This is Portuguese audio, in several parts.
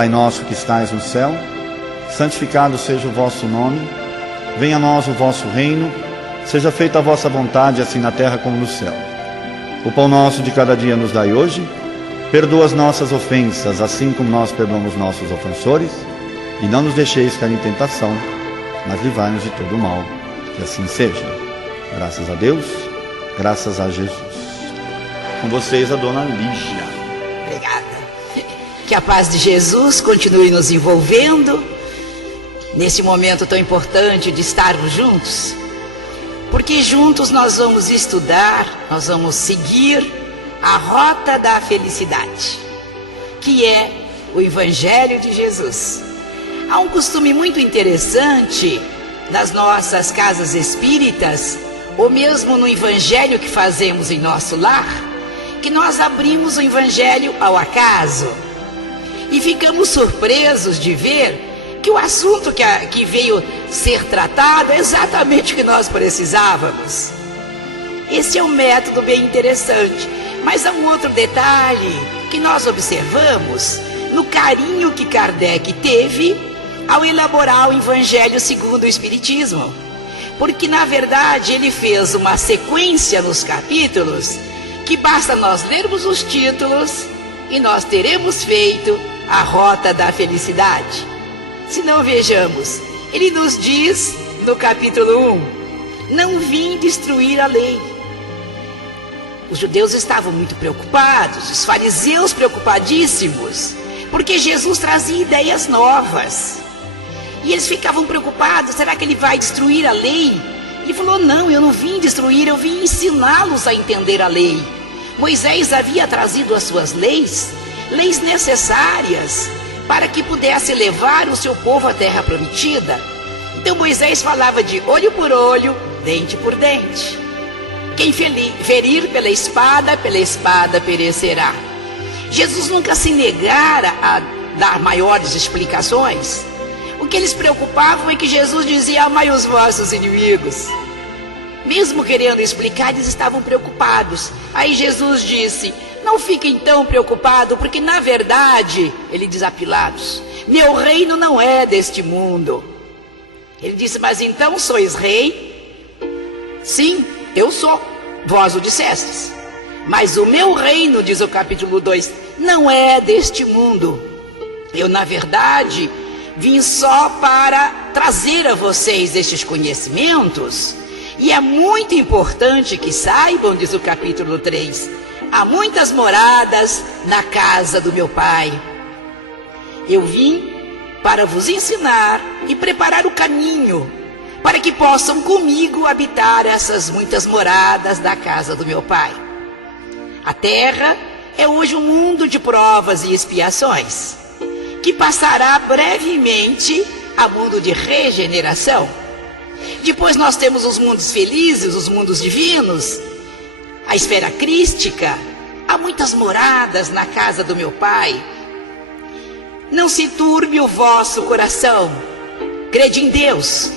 Pai nosso que estais no céu, santificado seja o vosso nome. Venha a nós o vosso reino. Seja feita a vossa vontade, assim na terra como no céu. O pão nosso de cada dia nos dai hoje. Perdoa as nossas ofensas, assim como nós perdoamos nossos ofensores. E não nos deixeis cair em tentação, mas livrai-nos de todo o mal. Que assim seja. Graças a Deus, graças a Jesus. Com vocês, a dona Lígia. Obrigada. Que a paz de Jesus continue nos envolvendo nesse momento tão importante de estarmos juntos. Porque juntos nós vamos estudar, nós vamos seguir a rota da felicidade, que é o Evangelho de Jesus. Há um costume muito interessante nas nossas casas espíritas, ou mesmo no Evangelho que fazemos em nosso lar, que nós abrimos o Evangelho ao acaso e ficamos surpresos de ver que o assunto que veio ser tratado é exatamente o que nós precisávamos. Esse é um método bem interessante. Mas há um outro detalhe que nós observamos no carinho que Kardec teve ao elaborar o Evangelho segundo o Espiritismo. Porque, na verdade, ele fez uma sequência nos capítulos que basta nós lermos os títulos e nós teremos feito a rota da felicidade. Se não, vejamos, ele nos diz no capítulo 1, não vim destruir a lei. Os judeus estavam muito preocupados, os fariseus preocupadíssimos, porque Jesus trazia ideias novas. E eles ficavam preocupados, será que ele vai destruir a lei? Ele falou, não, eu não vim destruir, eu vim ensiná-los a entender a lei. Moisés havia trazido as suas leis, leis necessárias, para que pudesse levar o seu povo à terra prometida. Então Moisés falava de olho por olho, dente por dente. Quem ferir pela espada perecerá. Jesus nunca se negara a dar maiores explicações. O que eles preocupavam é que Jesus dizia, amai os vossos inimigos. Mesmo querendo explicar, eles estavam preocupados. Aí Jesus disse, não fiquem tão preocupados, porque na verdade, ele diz a Pilatos, meu reino não é deste mundo. Ele disse, mas então sois rei? Sim, eu sou, vós o dissestes. Mas o meu reino, diz o capítulo 2, não é deste mundo. Eu, na verdade, vim só para trazer a vocês estes conhecimentos. E é muito importante que saibam, diz o capítulo 3, há muitas moradas na casa do meu Pai. Eu vim para vos ensinar e preparar o caminho, para que possam comigo habitar essas muitas moradas da casa do meu Pai. A terra é hoje um mundo de provas e expiações, que passará brevemente a mundo de regeneração. Depois nós temos os mundos felizes, os mundos divinos, a esfera crística. Há muitas moradas na casa do meu Pai. Não se turbe o vosso coração. Crede em Deus,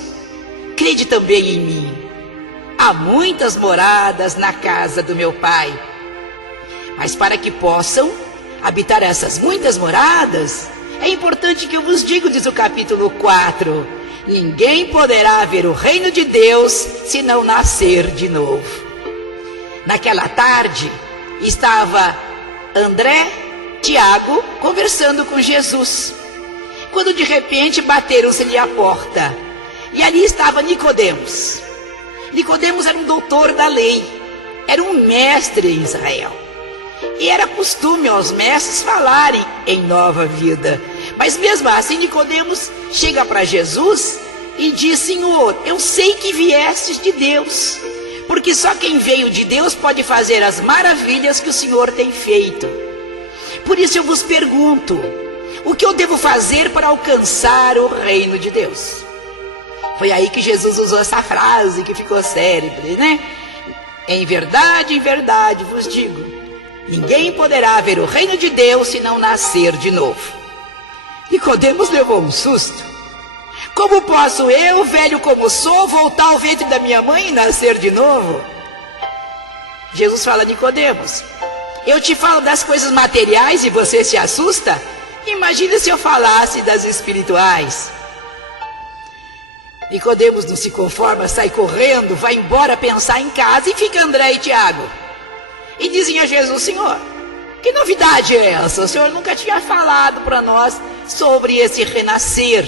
crede também em mim. Há muitas moradas na casa do meu Pai. Mas para que possam habitar essas muitas moradas, é importante que eu vos digo, diz o capítulo 4, ninguém poderá ver o reino de Deus se não nascer de novo. Naquela tarde, estava André, Tiago, conversando com Jesus, quando de repente bateram-se-lhe à porta, e ali estava Nicodemos. Nicodemos era um doutor da lei, era um mestre em Israel, e era costume aos mestres falarem em nova vida. Mas mesmo assim Nicodemos chega para Jesus e diz, Senhor, eu sei que viestes de Deus, porque só quem veio de Deus pode fazer as maravilhas que o Senhor tem feito. Por isso eu vos pergunto, o que eu devo fazer para alcançar o reino de Deus? Foi aí que Jesus usou essa frase que ficou célebre, né? Em verdade vos digo, ninguém poderá ver o reino de Deus se não nascer de novo. Nicodemos levou um susto. Como posso eu, velho como sou, voltar ao ventre da minha mãe e nascer de novo? Jesus fala a Nicodemos, eu te falo das coisas materiais e você se assusta? Imagina se eu falasse das espirituais. Nicodemos não se conforma, sai correndo, vai embora pensar em casa, e fica André e Tiago. E dizem a Jesus: Senhor, que novidade é essa? O Senhor nunca tinha falado para nós sobre esse renascer.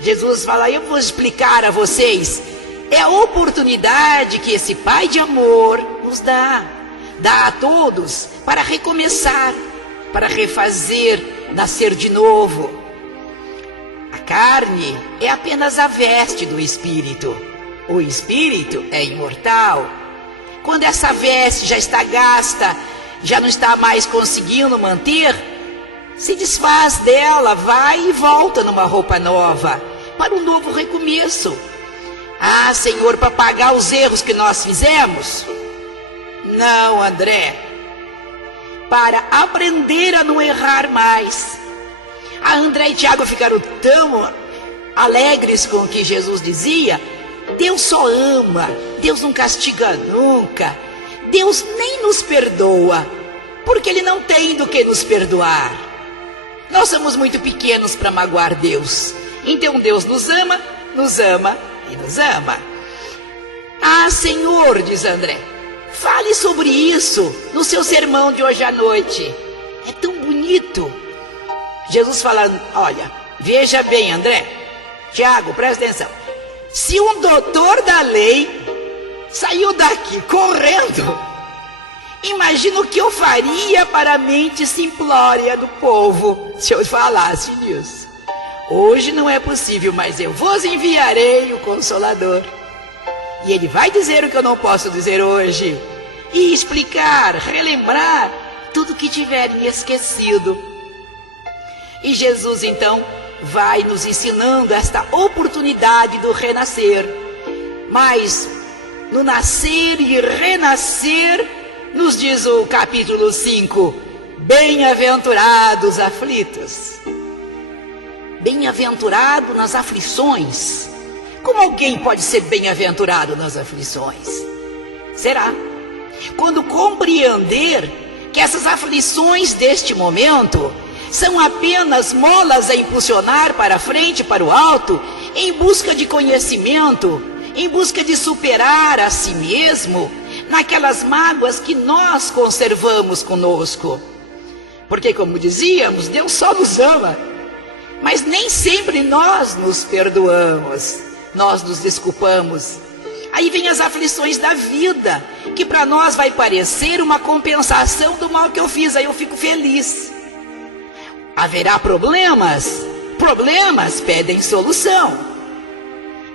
Jesus fala: eu vou explicar a vocês. É a oportunidade que esse Pai de amor nos dá a todos para recomeçar, para refazer, nascer de novo. A carne é apenas a veste do Espírito. O Espírito é imortal. Quando essa veste já está gasta, já não está mais conseguindo manter, se desfaz dela, vai e volta numa roupa nova, para um novo recomeço. Ah, Senhor, para pagar os erros que nós fizemos? Não, André. Para aprender a não errar mais. A André e Tiago ficaram tão alegres com o que Jesus dizia. Deus só ama, Deus não castiga nunca, Deus nem nos perdoa, porque Ele não tem do que nos perdoar. Nós somos muito pequenos para magoar Deus. Então Deus nos ama e nos ama. Ah, Senhor, diz André, fale sobre isso no seu sermão de hoje à noite. É tão bonito. Jesus falando: olha, veja bem, André, Tiago, presta atenção. Se um doutor da lei saiu daqui correndo, imagina o que eu faria para a mente simplória do povo se eu falasse nisso. Hoje não é possível, mas eu vos enviarei o Consolador. E ele vai dizer o que eu não posso dizer hoje, e explicar, relembrar tudo que tiverem esquecido. E Jesus então vai nos ensinando esta oportunidade do renascer. Mas no nascer e renascer, nos diz o capítulo 5, bem-aventurados aflitos. Bem-aventurado nas aflições. Como alguém pode ser bem-aventurado nas aflições? Será quando compreender que essas aflições deste momento são apenas molas a impulsionar para frente, para o alto, em busca de conhecimento, em busca de superar a si mesmo naquelas mágoas que nós conservamos conosco. Porque, como dizíamos, Deus só nos ama, mas nem sempre nós nos perdoamos, nós nos desculpamos. Aí vem as aflições da vida, que para nós vai parecer uma compensação do mal que eu fiz, aí eu fico feliz. Haverá problemas? Problemas pedem solução.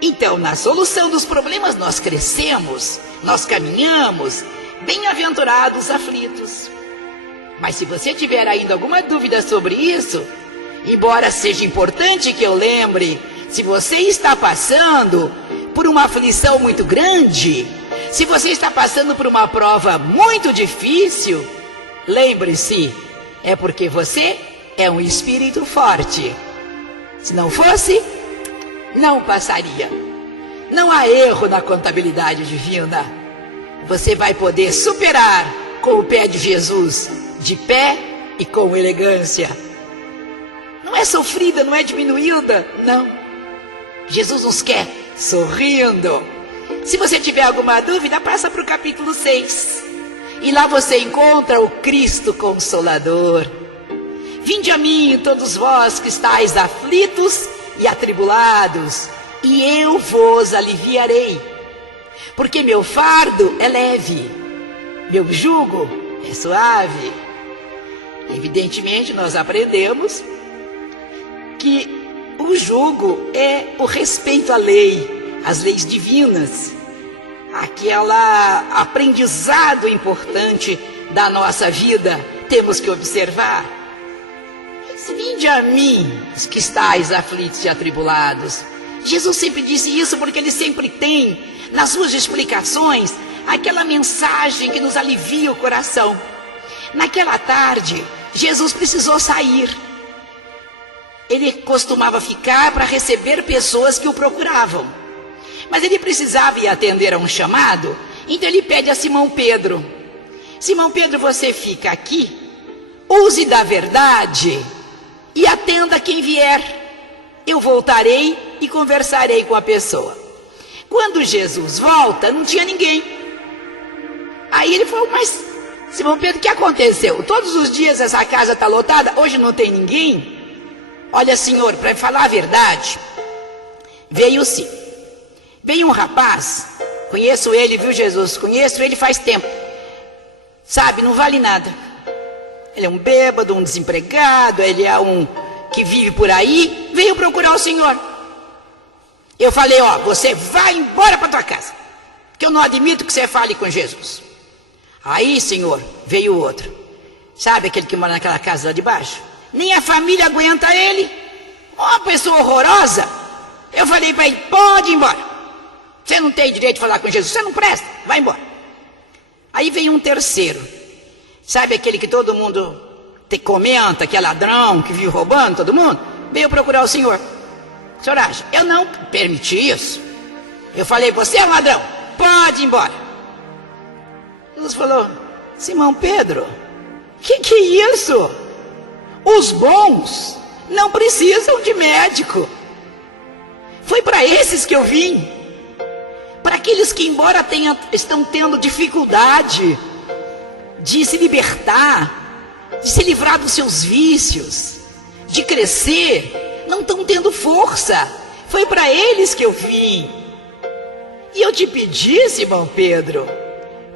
Então, na solução dos problemas nós crescemos, nós caminhamos. Bem-aventurados aflitos. Mas se você tiver ainda alguma dúvida sobre isso, embora seja importante que eu lembre, se você está passando por uma aflição muito grande, se você está passando por uma prova muito difícil, lembre-se, é porque você é um espírito forte. Se não fosse, não passaria. Não há erro na contabilidade divina. Você vai poder superar com o pé de Jesus, de pé e com elegância. Não é sofrida, não é diminuída, não. Jesus nos quer sorrindo. Se você tiver alguma dúvida, passa para o capítulo 6. E lá você encontra o Cristo Consolador. Vinde a mim, todos vós que estáis aflitos e atribulados, e eu vos aliviarei. Porque meu fardo é leve, meu jugo é suave. Evidentemente, nós aprendemos que o jugo é o respeito à lei, às leis divinas, aquela aprendizado importante da nossa vida, temos que observar. Vinde a mim, os que estáis aflitos e atribulados. Jesus sempre disse isso porque Ele sempre tem, nas suas explicações, aquela mensagem que nos alivia o coração. Naquela tarde, Jesus precisou sair. Ele costumava ficar para receber pessoas que o procuravam. Mas ele precisava ir atender a um chamado, então ele pede a Simão Pedro: Simão Pedro, você fica aqui, use da verdade e atenda quem vier. Eu voltarei e conversarei com a pessoa. Quando Jesus volta, não tinha ninguém. Aí ele falou, mas Simão Pedro, o que aconteceu? Todos os dias essa casa está lotada, hoje não tem ninguém? Olha, senhor, para falar a verdade, veio sim. Veio um rapaz, conheço ele, viu Jesus? Conheço ele faz tempo. Sabe, não vale nada. Ele é um bêbado, um desempregado, ele é um que vive por aí, veio procurar o senhor. Eu falei, ó, você vai embora para tua casa, porque eu não admito que você fale com Jesus. Aí, senhor, veio outro. Sabe aquele que mora naquela casa lá de baixo? Nem a família aguenta ele. Uma pessoa horrorosa. Eu falei para ele, pode ir embora. Você não tem direito de falar com Jesus, você não presta, vai embora. Aí veio um terceiro. Sabe aquele que todo mundo te comenta, que é ladrão, que vive roubando todo mundo? Veio procurar o senhor. O senhor acha? Eu não permiti isso. Eu falei, você é um ladrão, pode ir embora. Jesus falou, Simão Pedro, que é isso? Os bons não precisam de médico. Foi para esses que eu vim. Para aqueles que, embora estão tendo dificuldade de se libertar, de se livrar dos seus vícios, de crescer, não estão tendo força. Foi para eles que eu vim. E eu te pedi, Simão Pedro,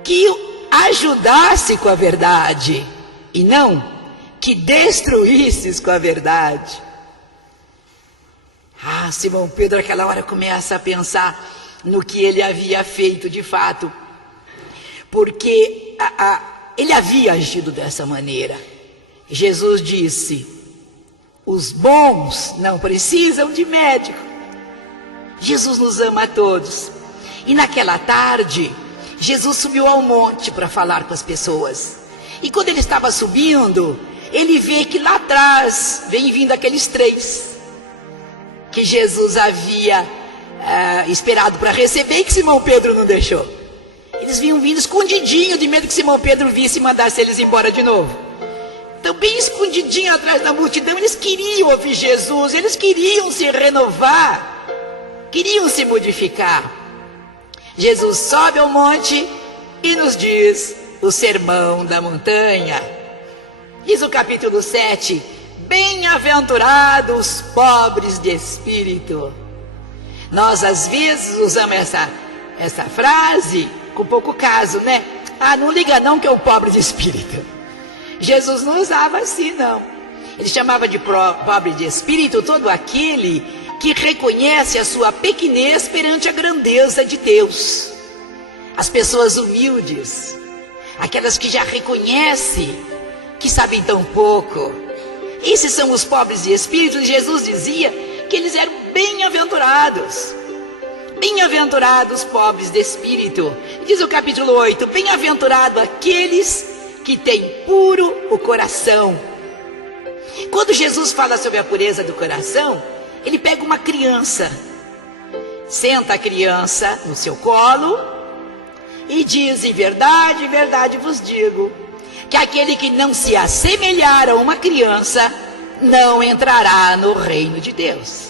que ajudasse com a verdade e não que destruísses com a verdade. Ah, Simão Pedro, naquela hora começa a pensar no que ele havia feito de fato, porque ele havia agido dessa maneira. Jesus disse, os bons não precisam de médico. Jesus nos ama a todos. E naquela tarde, Jesus subiu ao monte para falar com as pessoas. E quando ele estava subindo, ele vê que lá atrás vem vindo aqueles três que Jesus havia esperado para receber e que Simão Pedro não deixou. Eles vinham vindo escondidinho, de medo que Simão Pedro visse e mandasse eles embora de novo. Então, bem escondidinho atrás da multidão, eles queriam ouvir Jesus, eles queriam se renovar, queriam se modificar. Jesus sobe ao monte e nos diz o sermão da montanha. Diz o capítulo 7, bem-aventurados pobres de espírito. Nós às vezes usamos essa frase com pouco caso, né? Ah, não liga não que é o pobre de espírito. Jesus não usava assim, não. Ele chamava de pobre de espírito todo aquele que reconhece a sua pequenez perante a grandeza de Deus. As pessoas humildes, aquelas que já reconhecem que sabem tão pouco. Esses são os pobres de espírito. Jesus dizia que eles eram bem-aventurados. Bem-aventurados pobres de espírito. Diz o capítulo 8, bem-aventurado aqueles que têm puro o coração. Quando Jesus fala sobre a pureza do coração, ele pega uma criança, senta a criança no seu colo e diz, em verdade vos digo, que aquele que não se assemelhar a uma criança, não entrará no reino de Deus.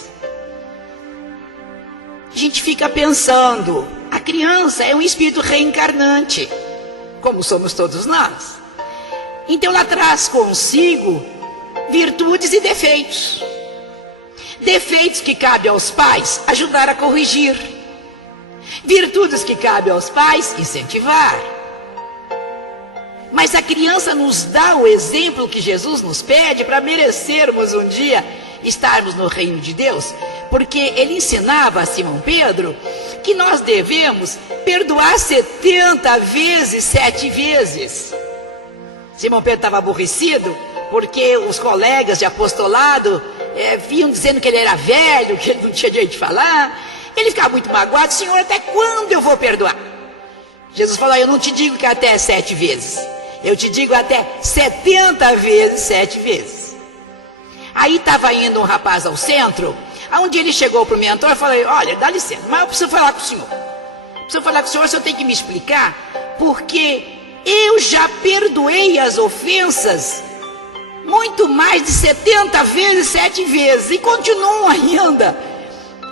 A gente fica pensando, a criança é um espírito reencarnante, como somos todos nós. Então ela traz consigo virtudes e defeitos. Defeitos que cabe aos pais ajudar a corrigir. Virtudes que cabe aos pais incentivar. Mas a criança nos dá o exemplo que Jesus nos pede para merecermos um dia estarmos no reino de Deus. Porque ele ensinava a Simão Pedro que nós devemos perdoar 70 vezes, 7 vezes. Simão Pedro estava aborrecido porque os colegas de apostolado vinham dizendo que ele era velho, que ele não tinha direito de falar. Ele ficava muito magoado. Senhor, até quando eu vou perdoar? Jesus falou, eu não te digo que até 7 vezes. Eu te digo até 70 vezes, 7 vezes. Aí estava indo um rapaz ao centro, onde ele chegou para o mentor e falou, olha, dá licença, mas eu preciso falar com o senhor. Preciso falar com o senhor tem que me explicar, porque eu já perdoei as ofensas muito mais de 70 vezes, 7 vezes, e continuam ainda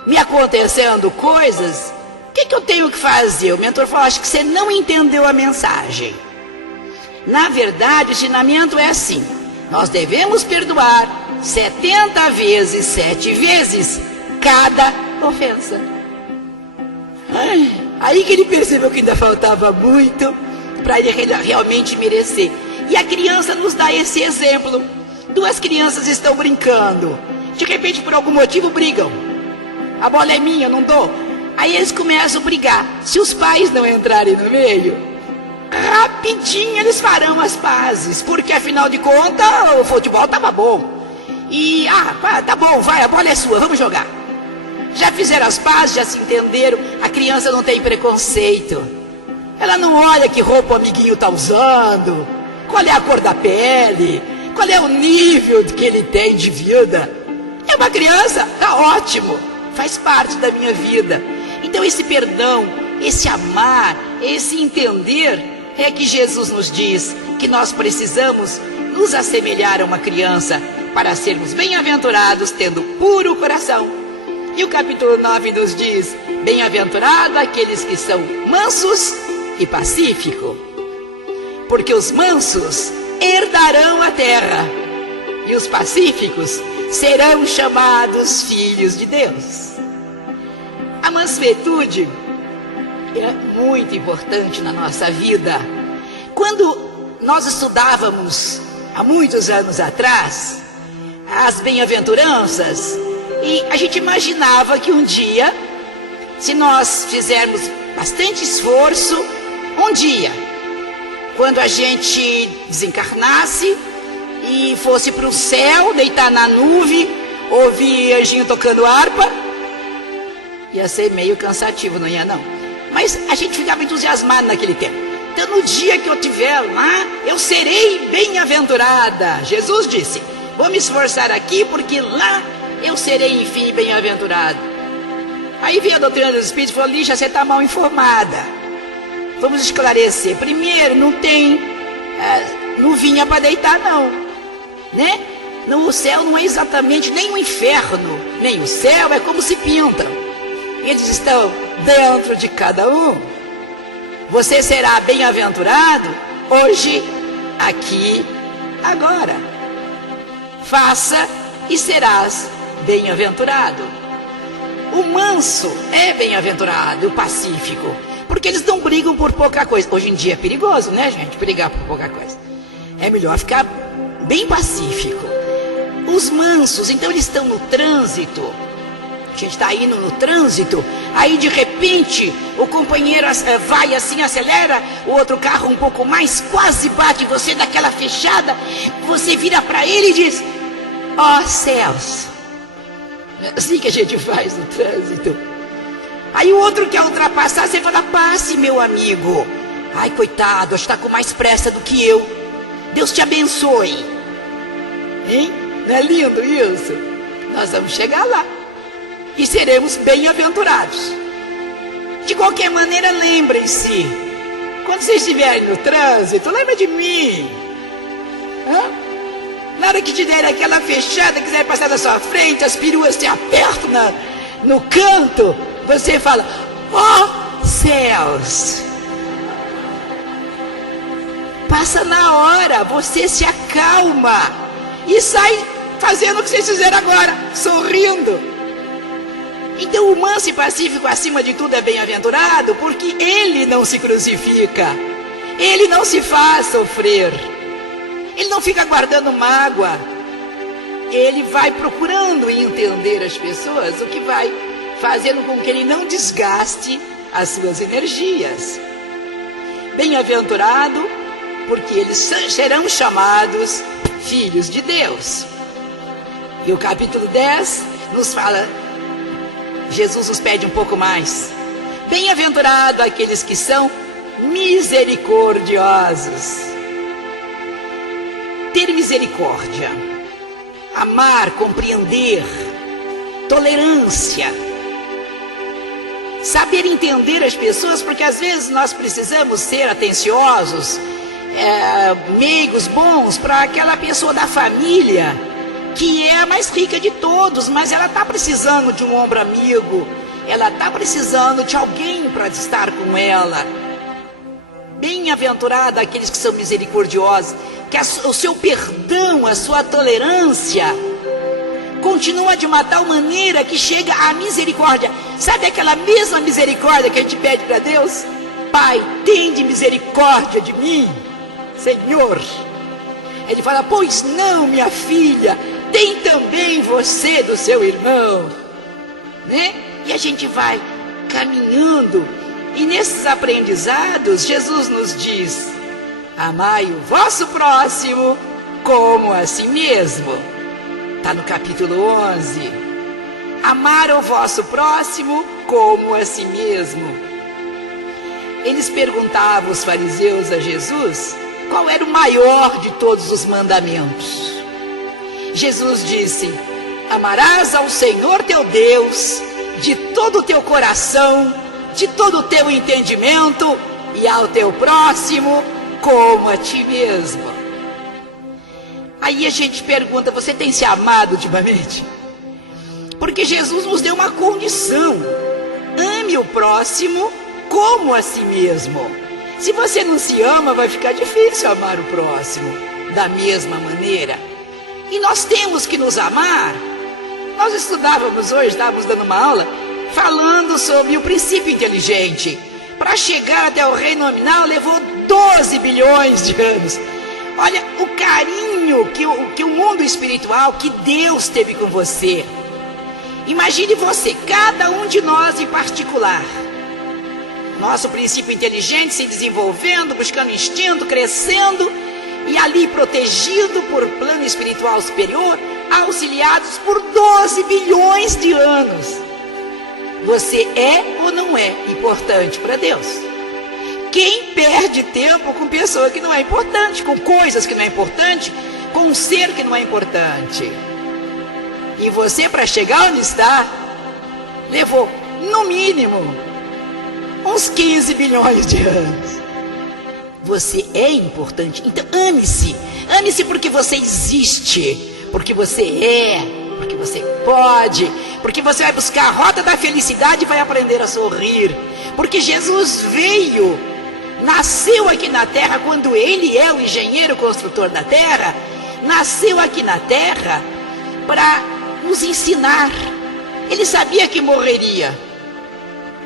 me acontecendo coisas. O que eu tenho que fazer? O mentor falou: acho que você não entendeu a mensagem. Na verdade, o ensinamento é assim: nós devemos perdoar 70 vezes, 7 vezes cada ofensa. Aí que ele percebeu que ainda faltava muito para ele realmente merecer. E a criança nos dá esse exemplo. 2 crianças estão brincando, de repente por algum motivo brigam. A bola é minha, eu não dou. Aí eles começam a brigar. Se os pais não entrarem no meio, rapidinho eles farão as pazes, porque afinal de contas o futebol estava bom. E, tá bom, vai, a bola é sua, vamos jogar. Já fizeram as pazes, já se entenderam. A criança não tem preconceito. Ela não olha que roupa o amiguinho está usando, qual é a cor da pele, qual é o nível que ele tem de vida. É uma criança, tá ótimo, faz parte da minha vida. Então esse perdão, esse amar, esse entender, é que Jesus nos diz que nós precisamos nos assemelhar a uma criança para sermos bem-aventurados, tendo puro coração. E o capítulo 9 nos diz: bem-aventurado aqueles que são mansos e pacíficos, porque os mansos herdarão a terra, e os pacíficos serão chamados filhos de Deus. A mansuetude é muito importante na nossa vida. Quando nós estudávamos, há muitos anos atrás, as bem-aventuranças, e a gente imaginava que um dia, se nós fizermos bastante esforço, um dia, quando a gente desencarnasse e fosse para o céu, deitar na nuvem, ouvir anjinho tocando harpa, ia ser meio cansativo, não ia não? Mas a gente ficava entusiasmado naquele tempo. Então no dia que eu estiver lá, eu serei bem-aventurada. Jesus disse: vou me esforçar aqui, porque lá eu serei, enfim, bem-aventurado. Aí veio a doutrina dos Espíritos e falou: Lígia, você está mal informada. Vamos esclarecer. Primeiro, não tem nuvinha para deitar, não, né? No céu não é exatamente nem o inferno, nem o céu, é como se pintam. Eles estão dentro de cada um. Você será bem-aventurado hoje, aqui, agora. Faça e serás bem-aventurado. O manso é bem-aventurado, o pacífico, porque eles não brigam por pouca coisa. Hoje em dia é perigoso, né, gente? Brigar por pouca coisa. É melhor ficar bem pacífico. Os mansos, então, eles estão no trânsito. A gente está indo no trânsito, aí de repente o companheiro vai assim, acelera, o outro carro um pouco mais, quase bate em você, daquela fechada. Você vira para ele e diz: ó céus. É assim que a gente faz no trânsito. Aí o outro quer ultrapassar, você fala: passe, meu amigo. Ai, coitado, está com mais pressa do que eu. Deus te abençoe. Hein? Não é lindo isso? Nós vamos chegar lá e seremos bem-aventurados. De qualquer maneira, lembrem-se, quando vocês estiverem no trânsito, lembra de mim. Na hora que te der aquela fechada, quiser passar na sua frente, as peruas te apertam no canto, você fala: ó céus. Passa na hora, você se acalma e sai fazendo o que vocês fizeram agora, sorrindo. Então o manso e pacífico, acima de tudo, é bem-aventurado, porque ele não se crucifica, ele não se faz sofrer, ele não fica guardando mágoa, ele vai procurando entender as pessoas, o que vai fazendo com que ele não desgaste as suas energias. Bem-aventurado, porque eles serão chamados filhos de Deus. E o capítulo 10 nos fala, Jesus nos pede um pouco mais. Bem-aventurado aqueles que são misericordiosos. Ter misericórdia, amar, compreender, tolerância, saber entender as pessoas, porque às vezes nós precisamos ser atenciosos, meigos bons para aquela pessoa da família que é a mais rica de todos, mas ela está precisando de um ombro amigo, ela está precisando de alguém para estar com ela. Bem-aventurado aqueles que são misericordiosos, que o seu perdão, a sua tolerância continua de uma tal maneira que chega à misericórdia. Sabe aquela mesma misericórdia que a gente pede para Deus? Pai, tende misericórdia de mim, Senhor. Ele fala, pois não, minha filha, tem também você do seu irmão, né? E a gente vai caminhando, e nesses aprendizados Jesus nos diz, amai o vosso próximo como a si mesmo. Está no capítulo 11. Amar o vosso próximo como a si mesmo. Eles perguntavam, os fariseus, a Jesus, qual era o maior de todos os mandamentos. Jesus disse, amarás ao Senhor teu Deus de todo o teu coração, de todo o teu entendimento, e ao teu próximo como a ti mesmo. Aí a gente pergunta, você tem se amado ultimamente? Porque Jesus nos deu uma condição, ame o próximo como a si mesmo. Se você não se ama, vai ficar difícil amar o próximo da mesma maneira. E nós temos que nos amar. Nós estudávamos hoje, estávamos dando uma aula, falando sobre o princípio inteligente. Para chegar até o reino nominal, levou 12 bilhões de anos. Olha o carinho que o mundo espiritual, que Deus teve com você. Imagine você, cada um de nós em particular. Nosso princípio inteligente se desenvolvendo, buscando instinto, crescendo, e ali protegido por plano espiritual superior, auxiliados por 12 bilhões de anos. Você é ou não é importante para Deus? Quem perde tempo com pessoa que não é importante, com coisas que não é importante, com um ser que não é importante? E você, para chegar onde está, levou, no mínimo, uns 15 bilhões de anos. Você é importante, então ame-se. Ame-se porque você existe, porque você é, porque você pode, porque você vai buscar a rota da felicidade e vai aprender a sorrir. Porque Jesus veio, nasceu aqui na terra, quando Ele é o engenheiro construtor da terra, nasceu aqui na terra para nos ensinar. Ele sabia que morreria.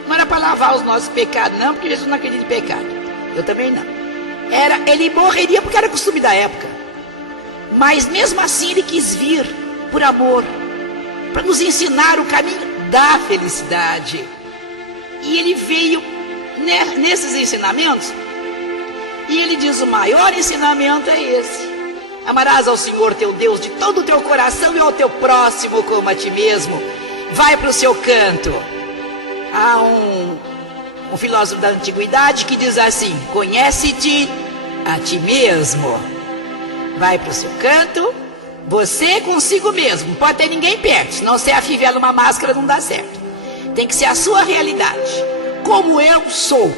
Não era para lavar os nossos pecados, não, porque Jesus não acredita em pecado. Eu também não. Ele morreria porque era costume da época. Mas mesmo assim Ele quis vir por amor, para nos ensinar o caminho da felicidade. E Ele veio nesses ensinamentos, e Ele diz, o maior ensinamento é esse: amarás ao Senhor teu Deus de todo o teu coração e ao teu próximo como a ti mesmo. Vai para o seu canto. Há um filósofo da antiguidade que diz assim, conhece-te a ti mesmo. Vai para o seu canto, você consigo mesmo, não pode ter ninguém perto, senão você afivela uma máscara, não dá certo. Tem que ser a sua realidade, como eu sou.